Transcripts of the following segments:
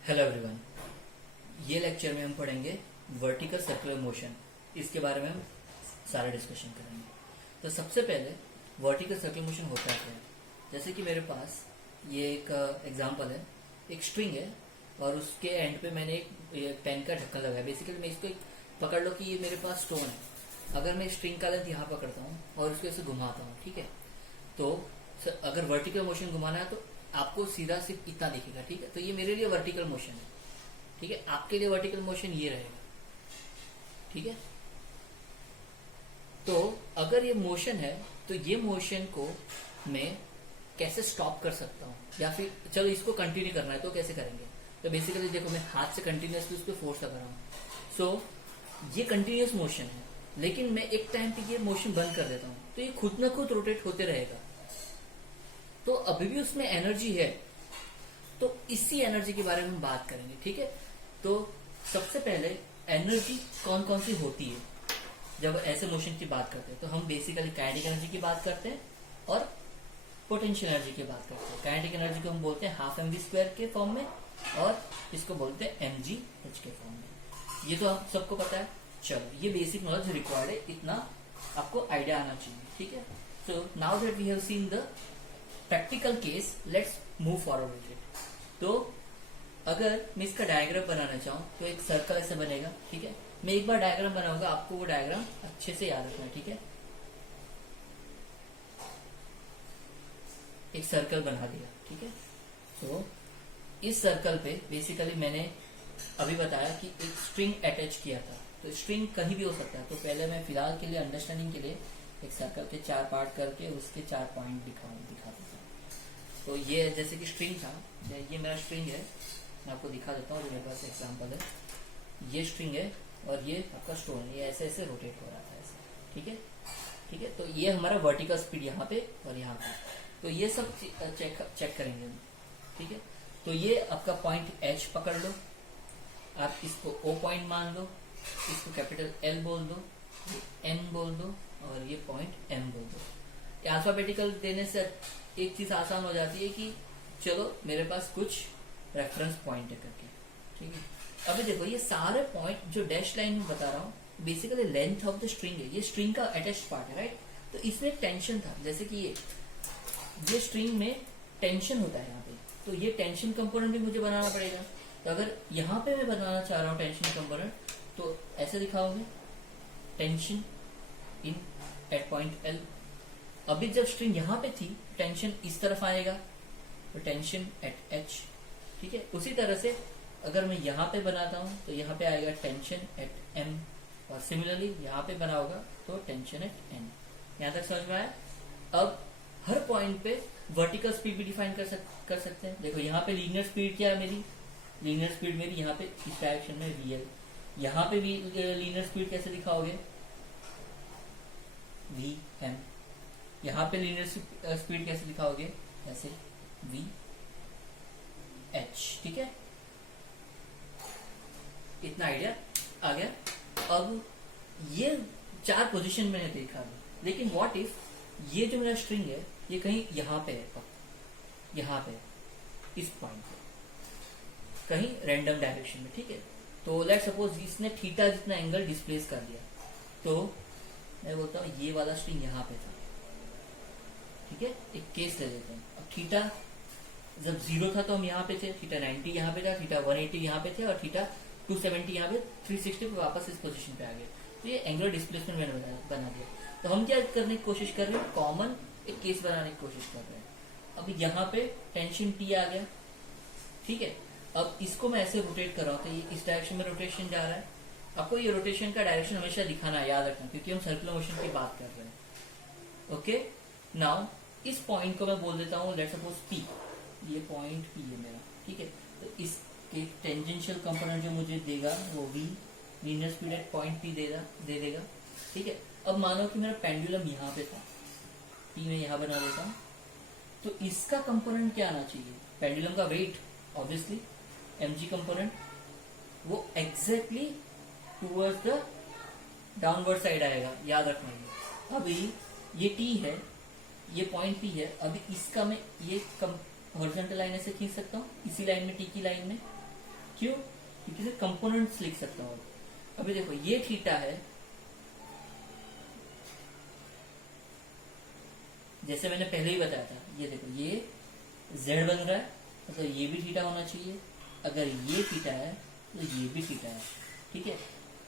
Hello everyone. ये lecture में हम पढ़ेंगे वर्टिकल सर्कुलर मोशन। इसके बारे में हम सारा डिस्कशन करेंगे। तो सबसे पहले वर्टिकल सर्कुलर मोशन होता क्या है। जैसे कि मेरे पास ये एक एग्जांपल है, एक स्ट्रिंग है और उसके एंड पे मैंने एक पेन का ढक्कन लगाया। बेसिकली मैं इसको पकड़ लो कि ये मेरे पास स्टोन है। अगर मैं स्ट्रिंग का लेंथ यहाँ पकड़ता हूँ और उसको ऐसे घुमाता हूँ, ठीक है, तो अगर वर्टिकल मोशन घुमाना है तो आपको सीधा सिर्फ इतना दिखेगा, ठीक है। तो ये मेरे लिए वर्टिकल मोशन है, ठीक है। आपके लिए वर्टिकल मोशन ये रहेगा, ठीक है। तो अगर ये मोशन है तो ये मोशन को मैं कैसे स्टॉप कर सकता हूँ, या फिर चलो इसको कंटिन्यू करना है तो कैसे करेंगे। तो बेसिकली देखो, मैं हाथ से कंटिन्यूसली उसको फोर्स लगा रहा हूँ। सो ये कंटिन्यूस मोशन है, लेकिन मैं एक टाइम पे ये मोशन बंद कर देता हूँ तो ये खुद ना खुद रोटेट होते रहेगा। तो अभी भी उसमें एनर्जी है। तो इसी एनर्जी के बारे में हम बात करेंगे, ठीक है। तो सबसे पहले एनर्जी कौन कौन सी होती है जब ऐसे मोशन की बात करते हैं। तो हम बेसिकली काइनेटिक एनर्जी की बात करते हैं और पोटेंशियल एनर्जी की बात करते हैं। काइनेटिक एनर्जी को हम बोलते हैं हाफ mv² के फॉर्म में और इसको बोलते हैं mgh के फॉर्म में। ये तो आप सबको पता है। चलो, ये बेसिक नॉलेज रिक्वायर्ड है, इतना आपको आइडिया आना चाहिए, ठीक है। So now that we have seen the practical case, let's move forward with it. तो अगर मैं इसका डायग्राम बनाना चाहूँ तो एक सर्कल ऐसे बनेगा, ठीक है। मैं एक बार डायग्राम बनाऊंगा, आपको वो डायग्राम अच्छे से याद रखना है, ठीक है। एक सर्कल बना दिया, ठीक है। तो इस सर्कल पे बेसिकली मैंने अभी बताया कि एक स्ट्रिंग अटैच किया था। तो स्ट्रिंग कहीं भी हो सकता है। तो पहले मैं फिलहाल के लिए अंडरस्टैंडिंग के लिए एक सर्कल के 4 पार्ट करके उसके 4 पॉइंट दिखा देता हूँ। तो ये जैसे कि स्ट्रिंग था, ये मेरा स्ट्रिंग है, मैं आपको दिखा देता हूँ। मेरे पास एग्जांपल है, ये स्ट्रिंग है और ये आपका स्टोन है। ये ऐसे ऐसे रोटेट हो रहा था ऐसे, ठीक है, ठीक है। तो ये हमारा वर्टिकल स्पीड यहाँ पे और यहाँ पे। तो ये सब चेक करेंगे हम, ठीक है। तो ये आपका पॉइंट H पकड़ लो, आप इसको O पॉइंट मान लो, इसको कैपिटल L बोल दो, N बोल दो और ये पॉइंट M बोल दो। अल्फाबेटिकल देने से एक चीज आसान हो जाती है कि चलो मेरे पास कुछ रेफरेंस पॉइंट है करके, ठीक है। अभी देखो, ये सारे पॉइंट जो डैश लाइन में बता रहा हूँ basically length of the string है। ये स्ट्रिंग का अटैच्ड पार्ट है, राइट। तो इसमें टेंशन था, जैसे कि ये स्ट्रिंग में टेंशन होता है यहाँ पे। तो ये टेंशन कंपोनेंट भी मुझे बनाना पड़ेगा। तो अगर यहाँ पे मैं बनाना चाह रहा हूँ टेंशन कंपोनेंट, तो ऐसे दिखाओगे, tension in at point L। अभी जब स्ट्रिंग यहाँ पे थी, टेंशन इस तरफ आएगा, तो टेंशन एट H, ठीक है। उसी तरह से अगर मैं यहाँ पे बनाता हूँ तो यहाँ पे आएगा टेंशन एट M, और सिमिलरली यहाँ पे बना होगा तो टेंशन एट N। यहाँ तक समझ में आया। अब हर पॉइंट पे वर्टिकल स्पीड भी डिफाइन कर सकते हैं। देखो, यहाँ पे लीनियर स्पीड क्या है मेरी, लीनियर स्पीड मेरी यहाँ पे इस डायरेक्शन में VL। यहाँ पे भी लीनियर स्पीड कैसे दिखाओगे, VM। यहाँ पे लीनियर स्पीड कैसे दिखाओगे, ऐसे VH, ठीक है। इतना आइडिया आ गया। अब ये 4 पोजीशन मैंने देखा, लेकिन व्हाट इफ ये जो मेरा स्ट्रिंग है ये कहीं यहाँ पे है, यहाँ पे, इस पॉइंट पे, कहीं रैंडम डायरेक्शन में, ठीक है। तो लेट्स सपोज इसने थीटा जितना एंगल डिस्प्लेस कर दिया। तो मैं बोलता हूँ ये वाला स्ट्रिंग यहाँ पे था, ठीक है। एक केस ले लेते हैं। अब थीटा जब 0 था तो हम यहाँ पे थे, थीटा 90 यहाँ पे था, थीटा 180 यहाँ पे थे और थीटा 270 यहाँ पे 360 पे वापस इस पोजीशन पे आ गए। तो ये एंगुलर डिस्प्लेसमेंट मैंने बना दिया। तो हम क्या करने की कोशिश कर रहे हैं, कॉमन एक केस बनाने की कोशिश कर रहे हैं। अब यहाँ पे टेंशन T आ गया, ठीक है। अब इसको मैं ऐसे रोटेट कर रहा हूँ तो ये इस डायरेक्शन में रोटेशन जा रहा है। आपको ये रोटेशन का डायरेक्शन हमेशा दिखाना याद रखना, क्योंकि हम सर्कुलर मोशन की बात कर रहे हैं। ओके, नाउ इस पॉइंट को मैं बोल देता हूँ लेट्स सपोज P। ये पॉइंट P है मेरा, ठीक है। तो इसके टेंजेंशियल कंपोनेंट जो मुझे देगा वो V, linear speed at point P दे देगा, ठीक है। अब मानो कि मेरा पेंडुलम यहाँ पे था, P में यहाँ बना देता हूँ, तो इसका कंपोनेंट क्या आना चाहिए, पेंडुलम का वेट ऑब्वियसली mg कंपोनेंट, वो exactly towards the downward side आएगा, याद रखना है। अभी ये T है, ये पॉइंट P है। अभी इसका मैं ये हॉरिजॉन्टल लाइन ऐसे खींच सकता हूँ, इसी लाइन में T की लाइन में, क्यों? क्योंकि से कंपोनेंट्स लिख सकता हूँ। अभी देखो ये थीटा है, जैसे मैंने पहले ही बताया था, ये देखो ये z बन रहा है, तो ये भी थीटा होना चाहिए। अगर ये थीटा है तो ये भी थीटा है, ठीक है।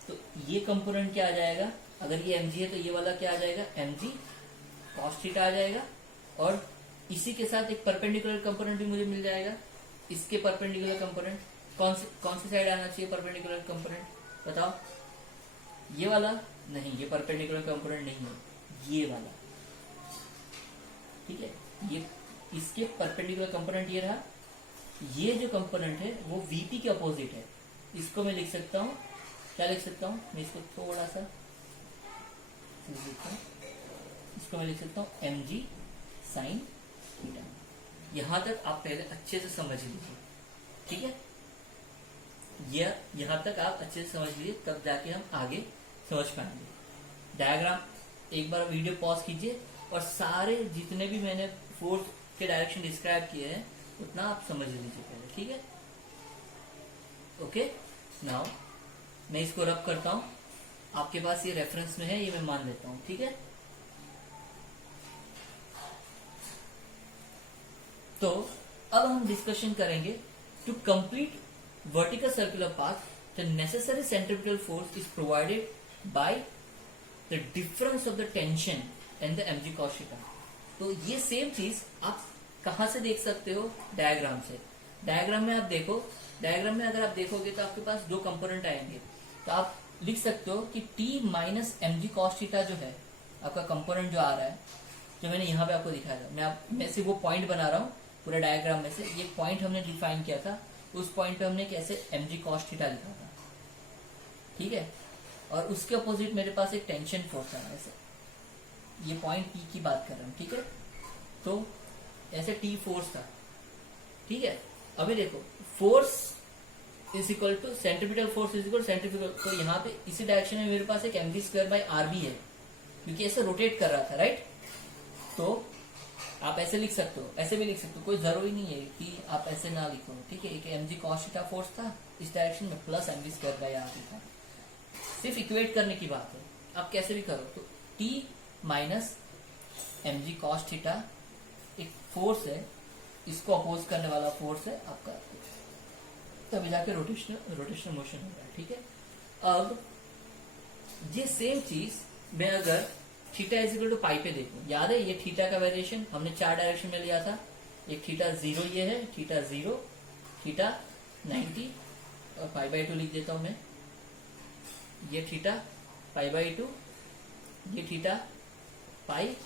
तो ये कंपोनेंट क्या आ जाएगा, अगर ये mg है तो ये वाला क्या आ जाएगा, mg cos थीटा आ जाएगा। और इसी के साथ एक परपेंडिकुलर कंपोनेंट भी मुझे मिल जाएगा। इसके परपेंडिकुलर कंपोनेंट कौन सी साइड आना चाहिए परपेंडिकुलर कंपोनेंट, बताओ? ये वाला नहीं, ये परपेंडिकुलर कंपोनेंट नहीं है, ये वाला, ठीक है। ये इसके परपेंडिकुलर कंपोनेंट ये रहा। ये जो कंपोनेंट है वो VP के अपोजिट है। इसको मैं लिख सकता हूँ, क्या लिख सकता हूँ मैं, इसको थोड़ा सा इसको मैं लिख सकता हूँ mg sin थीटा। यहां तक आप पहले अच्छे से समझ लीजिए, ठीक है। यहां तक आप अच्छे से समझ लीजिए, तब जाके हम आगे समझ पाएंगे। डायग्राम एक बार वीडियो पॉज कीजिए और सारे जितने भी मैंने फोर्स के डायरेक्शन डिस्क्राइब किए हैं उतना आप समझ लीजिए पहले, ठीक है। ओके, नाउ मैं इसको रब करता हूं। आपके पास ये रेफरेंस में है, ये मैं मान लेता हूं, ठीक है। तो अब हम डिस्कशन करेंगे to complete vertical circular path the necessary centripetal force is provided by the difference of the tension and the mg cos theta. तो ये सेम चीज आप कहां से देख सकते हो, डायग्राम से। डायग्राम में आप देखो, डायग्राम में अगर आप देखोगे तो आपके पास दो कंपोनेंट आएंगे, तो आप लिख सकते हो कि t minus mg cos theta जो है आपका कंपोनेंट जो आ रहा है, जो मैंने यहाँ पे आपको दिखाया था, मैं सिर्फ वो पॉइंट बना रहा हूँ पूरा डायग्राम में से। ये पॉइंट हमने डिफाइन किया था, उस पॉइंट पे हमने कैसे mg cos थीटा लिखा था, ठीक है। और उसके अपोजिट मेरे पास एक टेंशन फोर्स है, ऐसे ये पॉइंट P की बात कर रहा हूँ, ठीक है। तो ऐसे T फोर्स था, ठीक है। अभी देखो force is equal to centripetal force is equal centripetal, तो यहाँ पे इसी डायरेक्शन में मेरे पास एक mg स्क्वायर बाई RB है, क्योंकि ऐसे रोटेट कर रहा था, राइट। तो आप ऐसे लिख सकते हो, ऐसे भी लिख सकते हो, कोई जरूरी नहीं है कि आप ऐसे ना लिखो, ठीक है। एक mg cos थीटा फोर्स था इस डायरेक्शन में, plus mg square by RB था। सिर्फ इक्वेट करने की बात है, आप कैसे भी करो। तो T minus mg cos theta एक फोर्स है, इसको अपोज करने वाला फोर्स है आपका, तभी जाके रोटेशनल मोशन होगा, ठीक है। अब ये सेम चीज मैं अगर थीटा इज इक्वल टू पाई पे देखूं, याद है ये थीटा का वेरिएशन हमने 4 डायरेक्शन में लिया था। एक थीटा 0 ये है, थीटा 0, थीटा 90 और पाई बाई 2 लिख देता हूं मैं। ये थीटा पाई बाई 2, ये थीटा पाई,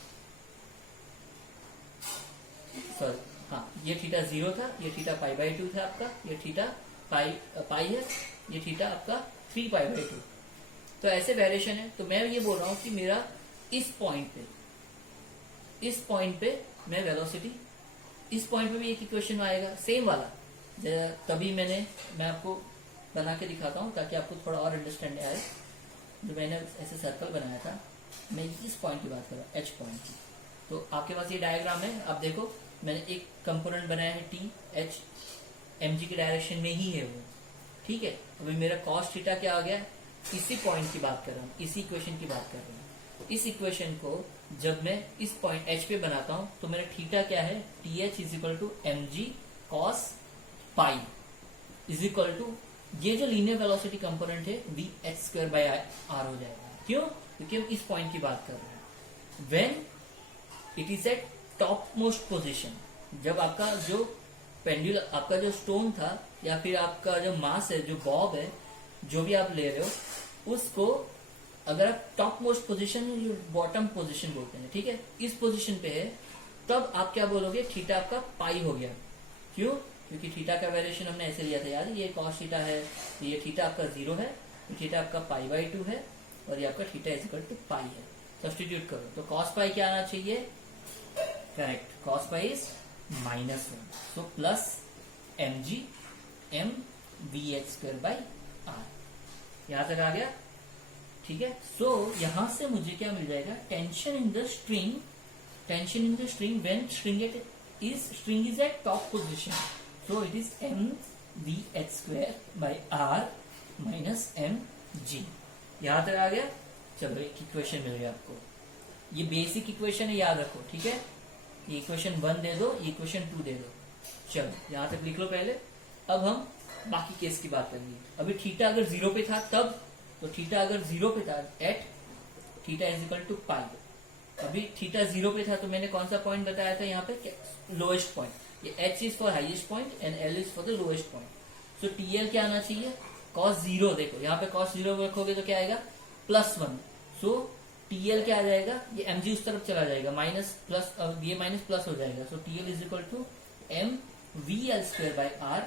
सॉरी हाँ, ये थीटा 0 था, ये थीटा पाई बाई 2 था आपका, ये थीटा पाई है, ये थीटा आपका 3 पाई बाई 2। तो ऐसे वेरिएशन है। तो मैं ये बोल रहा हूं कि मेरा इस पॉइंट पे मैं वेलोसिटी, इस पॉइंट पे भी एक इक्वेशन आएगा सेम वाला, तभी मैं आपको बना के दिखाता हूं ताकि आपको थोड़ा और अंडरस्टैंडिंग आए। जो मैंने ऐसे सर्कल बनाया था, मैं इस पॉइंट की बात कर रहा हूँ, एच पॉइंट की। तो आपके पास ये डायग्राम है, आप देखो मैंने एक कंपोनेंट बनाया है टी एच, mg के डायरेक्शन में ही है वो, ठीक है। अभी मेरा cos थीटा क्या आ गया, इसी पॉइंट की बात कर रहा हूँ, इसी इक्वेशन की बात कर रहा हूँ। इस इक्वेशन को जब मैं इस पॉइंट h पे बनाता हूँ तो मेरा थीटा क्या है, T H is equal to mg cos pi is equal to, ये जो लीनियर वेलोसिटी कंपोनेंट है V H square by R हो जाएगा। क्यों? क्योंकि हम इस पॉइंट की बात कर रहे हैं। When it is at top most position, जब आपका जो पेंडुलम, आपका जो स्टोन था या फिर आपका जो मास है, जो बॉब है, जो भी आप ले रहे हो, उसको अगर आप टॉप मोस्ट पोजीशन, जो बॉटम पोजीशन बोलते हैं, ठीक है, इस पोजीशन पे है, तब आप क्या बोलोगे, थीटा आपका पाई हो गया। क्यों? क्योंकि थीटा का वेरिएशन हमने ऐसे लिया था, यार ये cos थीटा है, ये थीटा आपका 0 है, ये थीटा आपका पाई बाई 2 है, और ये आपका theta is equal to pi है। सब्स्टिट्यूट करो तो cos पाई क्या आना चाहिए, correct, cos pi is -1, so plus mg m vh square by R. यहां तक आ गया, ठीक है। सो यहां से मुझे क्या मिल जाएगा, tension in the string when string is at top position, so it is m V H square by R minus M G. यहां तक आ गया। चलो एक इक्वेशन मिल गया आपको। ये बेसिक इक्वेशन है, याद रखो, ठीक है। ये इक्वेशन 1 दे दो, ये इक्वेशन 2 दे दो। चलो यहां तक लिख लो पहले। अब हम बाकी केस की बात करेंगे। अभी थीटा अगर 0 पे था तब, तो थीटा अगर 0 पे था at theta is equal to pi. अभी थीटा 0 पे था तो मैंने कौन सा पॉइंट बताया था यहाँ पे, लोएस्ट पॉइंट। ये H is for highest point and L is for the lowest point. So TL क्या आना चाहिए, cos 0। देखो यहाँ पे cos 0 रखोगे तो क्या आएगा, +1। सो टीएल क्या आ जाएगा, ये एमजी उस तरफ चला जाएगा, माइनस प्लस, ये माइनस प्लस हो जाएगा। So TL is equal to M V L square by R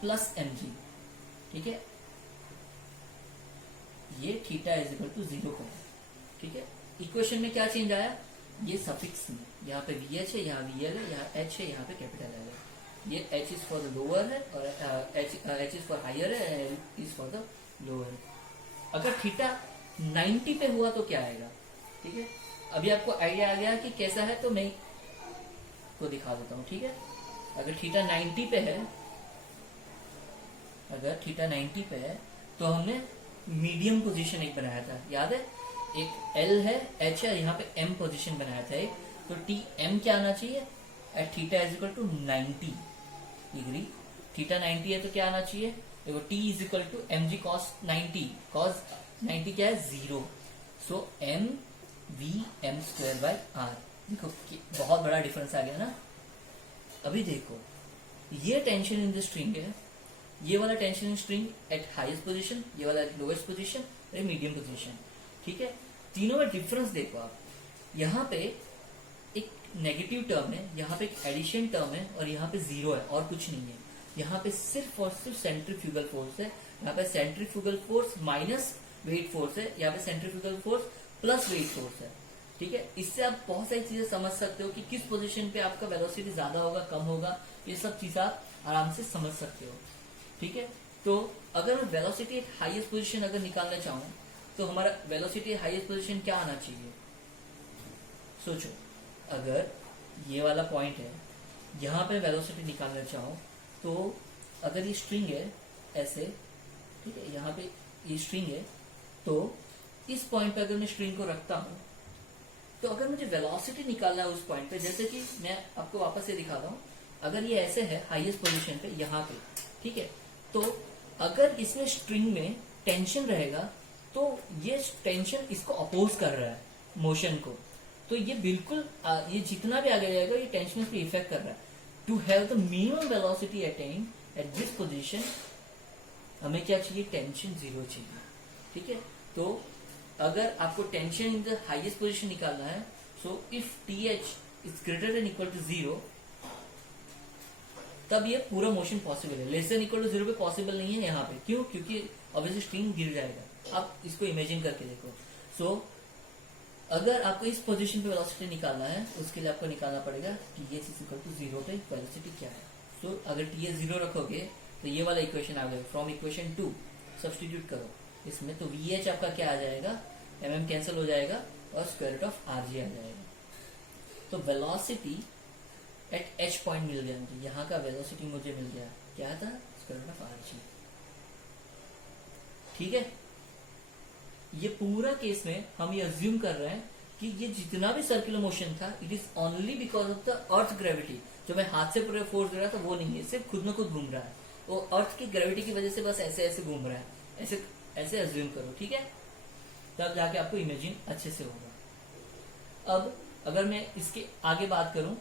plus M G. ठीक है, ये थीटा इज इक्वल टू 0 को है। ठीक है, इक्वेशन में क्या चेंज आया, ये सफिक्स में, यहाँ पे वी एच है, यहाँ वी एल है, यहाँ एच है, यहाँ पे कैपिटल एल है। ये H is for the lower है और एच इज फॉर हायर है, L is for the lower. अगर थीटा 90 पे हुआ तो क्या आएगा। ठीक है, अभी आपको आइडिया आ गया कि कैसा है, तो मैं को दिखा देता हूँ। ठीक है, अगर थीटा 90 पे है, अगर थीटा 90 पे है तो हमने मीडियम पोजीशन एक बनाया था, याद है, एक एल है, एच है, यहाँ पे एम पोजीशन बनाया था एक। तो टी एम क्या आना चाहिए, at theta is equal to 90 degree. Theta 90 है तो क्या आना चाहिए, देखो T is equal to M G cos 90। Cos 90 क्या है, 0। So M V M square by R. देखो बहुत बड़ा डिफरेंस आ गया ना। अभी देखो, ये टेंशन इन द स्ट्रिंग है, ये वाला tension in string eight highest position, ये वाला एट लोएस्ट पोजीशन, ये मीडियम पोजीशन। ठीक है, तीनों में डिफरेंस देखो आप। यहाँ पे एक नेगेटिव टर्म है, यहाँ पे एक एडिशन टर्म है और यहाँ पे 0 है और कुछ नहीं है। यहाँ पे सिर्फ और सिर्फ सेंट्रीफ्यूगल फोर्स है। यहाँ पे centrifugal force minus weight force है, यहाँ पे centrifugal force plus weight force है। ठीक है, इससे आप बहुत सारी चीजें समझ सकते हो कि किस पोजीशन पे आपका वेलोसिटी ज्यादा होगा, कम होगा, ये सब चीजें आप आराम से समझ सकते हो। ठीक है, तो अगर मैं वेलोसिटी एट हाईएस्ट पोजीशन अगर निकालना चाहूँ तो हमारा वेलोसिटी हाईएस्ट पोजीशन क्या आना चाहिए। सोचो, अगर ये वाला पॉइंट है, यहाँ पे वेलोसिटी निकालना चाहूँ तो अगर ये स्ट्रिंग है ऐसे, ठीक है, यहाँ पे ये स्ट्रिंग है, तो इस पॉइंट पे अगर मैं स्ट्रिंग को रखता हूँ तो अगर मुझे वेलोसिटी निकालना है उस पॉइंट पे, जैसे कि मैं आपको वापस से दिखाता हूँ, अगर ये ऐसे है हाईएस्ट पोजीशन पे यहाँ पे, ठीक है, तो अगर इसमें स्ट्रिंग में टेंशन रहेगा तो ये टेंशन इसको अपोज कर रहा है मोशन को, तो ये बिल्कुल ये जितना भी आगे जाएगा ये टेंशन पे इफेक्ट कर रहा है। To have the minimum velocity attain at this position हमें क्या चाहिए, टेंशन 0 चाहिए। ठीक है, तो अगर आपको tension in the highest position निकालना है, so if T H is greater than equal to 0 तब ये पूरा मोशन पॉसिबल है। लेस देन इक्वल टू 0 पे पॉसिबल नहीं है यहाँ पे। क्यों, क्योंकि ऑब्वियसली स्ट्रिंग गिर जाएगा। आप इसको इमेजिन करके देखो। सो अगर आपको इस पोजीशन पे वेलोसिटी निकालना है, उसके लिए आपको निकालना पड़ेगा T H is equal to 0 पे वेलोसिटी क्या है। सो अगर टी एच 0 रखोगे तो ये वाला इक्वेशन आ गया, फ्रॉम इक्वेशन 2 सब्सटीट्यूट करो इसमें, तो वी एच आपका क्या आ जाएगा, एम एम कैंसिल हो जाएगा और square root of R G आ जाएगा। तो वेलोसिटी एट एच पॉइंट मिल गया मुझे, यहाँ का वेलोसिटी मुझे मिल गया, क्या था, square root of R G. ठीक है, ये पूरा केस में हम ये अज्यूम कर रहे हैं कि ये जितना भी सर्कुलर मोशन था it is only because of the earth gravity. जो मैं हाथ से पूरे फोर्स दे रहा था वो नहीं है, सिर्फ खुद में खुद घूम रहा है, वो अर्थ की ग्रेविटी की वजह से बस ऐसे ऐसे घूम रहा है। ऐसे ऐसे अज्यूम करो, ठीक है, तब जाके आपको इमेजिन अच्छे से होगा। अब अगर मैं इसके आगे बात करूं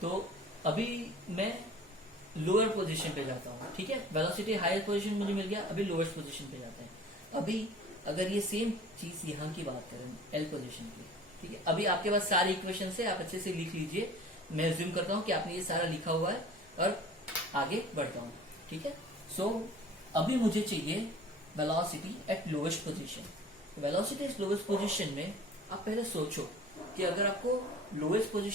तो अभी मैं लोअर पोजीशन पे जाता हूँ। ठीक है, वेलोसिटी हायर पोजीशन मुझे मिल गया, अभी लोअर पोजीशन पे जाते हैं। अभी अगर ये सेम चीज यहाँ की बात करें एल पोजीशन की, ठीक है, अभी आपके पास सारे इक्वेशन है, आप अच्छे से लिख लीजिए। मैं अज्यूम करता हूँ कि आपने ये सारा लिखा हुआ है और आगे बढ़ता हूँ। ठीक है, सो अभी मुझे चाहिए velocity at lowest position. Velocity at lowest position में आप पहले सोचो कि अगर आपको लोएस्ट पोजीशन